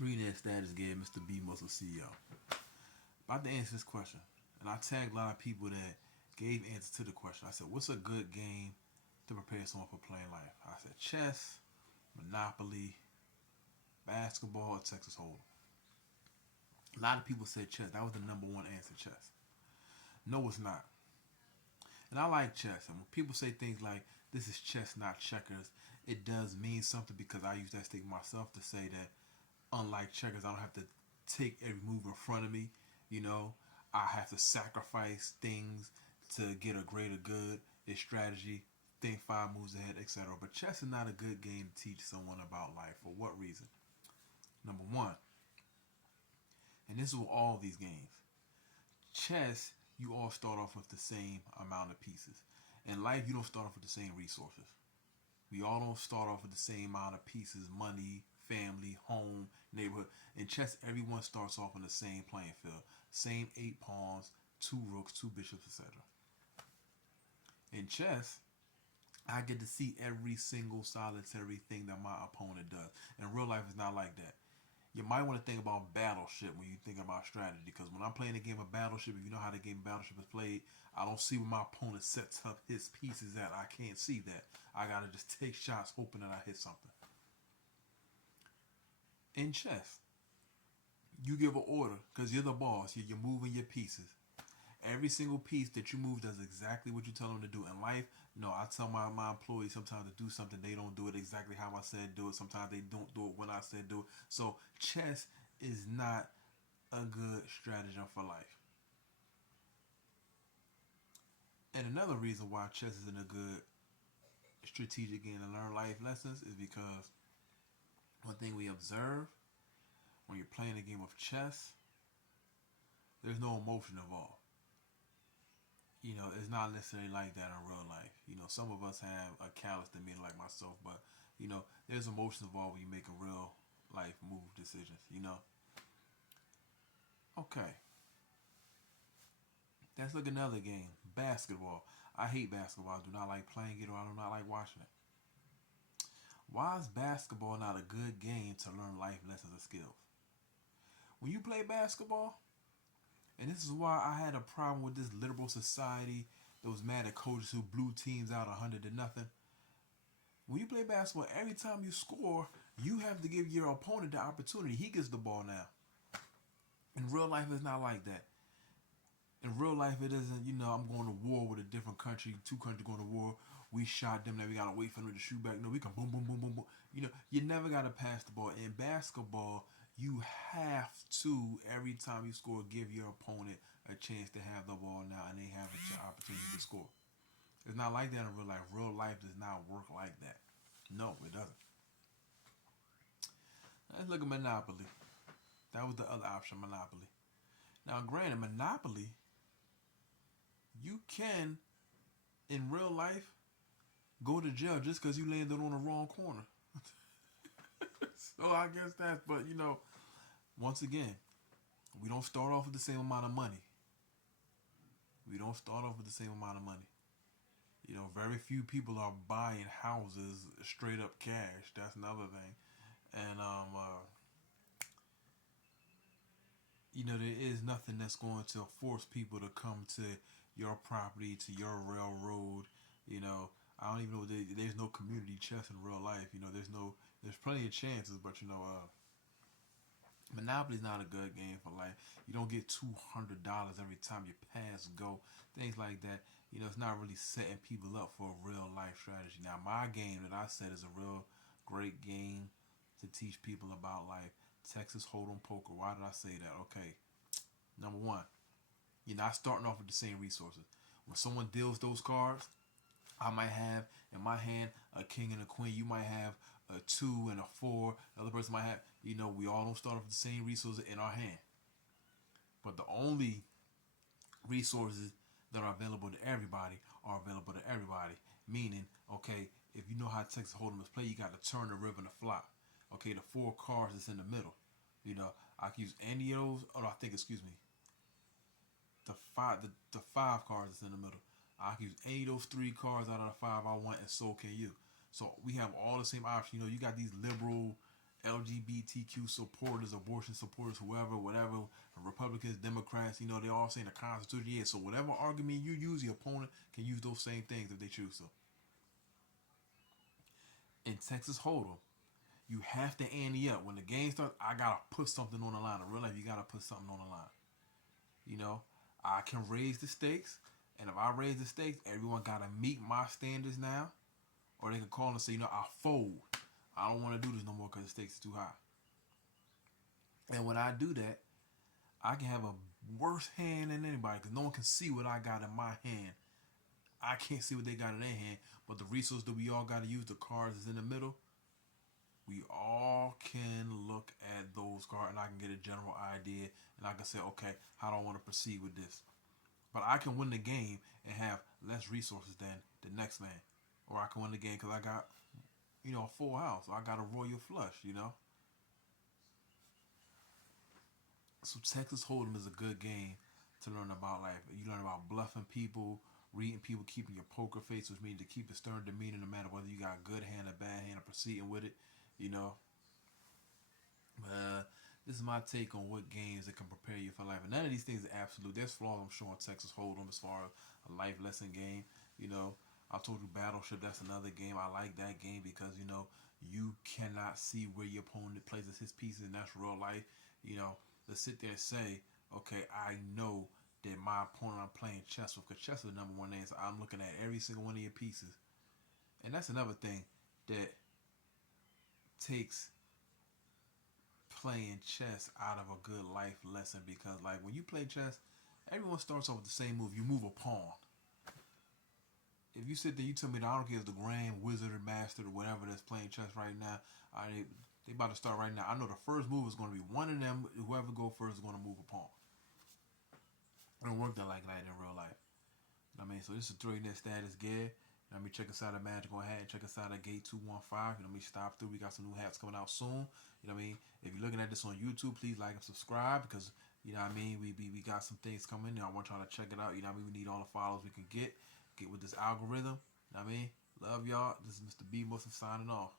3 net status game, Mr. B Muscle CEO. About to answer this question, and I tagged a lot of people that gave answers to the question. I said, "What's a good game to prepare someone for playing life?" I said, chess, Monopoly, basketball, or Texas Hold'em. A lot of people said chess. That was the number one answer, chess. No, it's not. And I like chess. And when people say things like, "This is chess, not checkers," it does mean something because I use that statement myself to say that unlike checkers, I don't have to take every move in front of me. You know, I have to sacrifice things to get a greater good. It's strategy, think 5 moves ahead, etc. But chess is not a good game to teach someone about life. For what reason? Number one, and this is with all these games. Chess, you all start off with the same amount of pieces. In life, you don't start off with the same resources. We all don't start off with the same amount of pieces, money, family, home, neighborhood. In chess, everyone starts off on the same playing field. Same 8 pawns, 2 rooks, 2 bishops, etc. In chess, I get to see every single solitary thing that my opponent does. In real life, it's not like that. You might want to think about Battleship when you think about strategy, because when I'm playing a game of Battleship, if you know how the game of Battleship is played, I don't see where my opponent sets up his pieces at. I can't see that. I gotta just take shots hoping that I hit something. In chess, you give an order because you're the boss. You're moving your pieces. Every single piece that you move does exactly what you tell them to do. In life, no, I tell my employees sometimes to do something, they don't do it exactly how I said do it. Sometimes they don't do it when I said do it. So chess is not a good stratagem for life. And another reason why chess isn't a good strategic game to learn life lessons is because one thing we observe when you're playing a game of chess, there's no emotion involved. It's not necessarily like that in real life. Some of us have a callous demeanor like myself, but there's emotion involved when you make a real life move decisions. Okay, let's look at another game, basketball. I hate basketball. I do not like playing it, or I do not like watching it. Why is basketball not a good game to learn life lessons and skills? When you play basketball, and this is why I had a problem with this liberal society that was mad at coaches who blew teams out 100-0. When you play basketball, every time you score, you have to give your opponent the opportunity. He gets the ball now. In real life, it's not like that. In real life, it isn't, I'm going to war with a different country, two countries going to war. We shot them, now we got to wait for them to shoot back. No, we can boom, boom, boom, boom, boom. You never got to pass the ball. In basketball, you have to, every time you score, give your opponent a chance to have the ball now, and they have an opportunity to score. It's not like that in real life. Real life does not work like that. No, it doesn't. Let's look at Monopoly. That was the other option, Monopoly. Now, granted, Monopoly, you can, in real life, go to jail just because you landed on the wrong corner. So I guess that's, but once again, we don't start off with the same amount of money. We don't start off with the same amount of money. Very few people are buying houses straight up cash. That's another thing. And there is nothing that's going to force people to come to your property, to your railroad. I don't even know. There's no community chess in real life. There's plenty of chances, but Monopoly's not a good game for life. You don't get $200 every time you pass go, things like that. It's not really setting people up for a real life strategy. Now, my game that I said is a real great game to teach people about life. Texas Hold'em Poker. Why did I say that? Okay, number one, you're not starting off with the same resources. When someone deals those cards, I might have in my hand a king and a queen. You might have a 2 and a 4. The other person might have, we all don't start off with the same resources in our hand. But the only resources that are available to everybody are available to everybody. Meaning, okay, if you know how Texas Hold'em is played, you got to turn the river and the flop. Okay, the 4 cards that's in the middle. I can use any of those. Oh, I think, excuse me, the 5 cards that's in the middle. I can use any of those 3 cards out of the 5 I want, and so can you. So we have all the same options. You got these liberal LGBTQ supporters, abortion supporters, whoever, whatever, Republicans, Democrats, they all saying the Constitution. Yeah, so whatever argument you use, the opponent can use those same things if they choose to. In Texas Hold'em, you have to ante up. When the game starts, I gotta put something on the line. In real life, you gotta put something on the line. You know, I can raise the stakes, and if I raise the stakes, everyone gotta meet my standards now, or they can call and say, I fold. I don't want to do this no more because the stakes are too high. And when I do that, I can have a worse hand than anybody because no one can see what I got in my hand. I can't see what they got in their hand, but the resource that we all got to use, the cards is in the middle. We all can look at those cards and I can get a general idea and I can say, okay, how do I want to proceed with this? But I can win the game and have less resources than the next man. Or I can win the game because I got, a full house. I got a royal flush. So Texas Hold'em is a good game to learn about life. You learn about bluffing people, reading people, keeping your poker face, which means to keep a stern demeanor no matter whether you got a good hand or bad hand or proceeding with it. This is my take on what games that can prepare you for life. And none of these things are absolute. There's flaws, I'm sure, in Texas Hold'em as far as a life lesson game. I told you Battleship, that's another game. I like that game because, you cannot see where your opponent places his pieces, and that's real life. To sit there and say, okay, I know that my opponent I'm playing chess with, because chess is the number one answer. I'm looking at every single one of your pieces. And that's another thing that takes playing chess out of a good life lesson, because like when you play chess, everyone starts off with the same move. You move a pawn. If you sit there, you tell me that I don't care if the grand wizard or master or whatever that's playing chess right now, they about to start right now. I know the first move is going to be one of them. Whoever go first is going to move a pawn. It don't work that like that in real life. So this is 3-net status gear. Check us out at Magical Hat. Check us out at Gate 215. Stop through. We got some new hats coming out soon. If you're looking at this on YouTube, please like and subscribe because, we got some things coming. I want y'all to check it out. We need all the followers we can get with this algorithm. Love y'all. This is Mr. B Muslim signing off.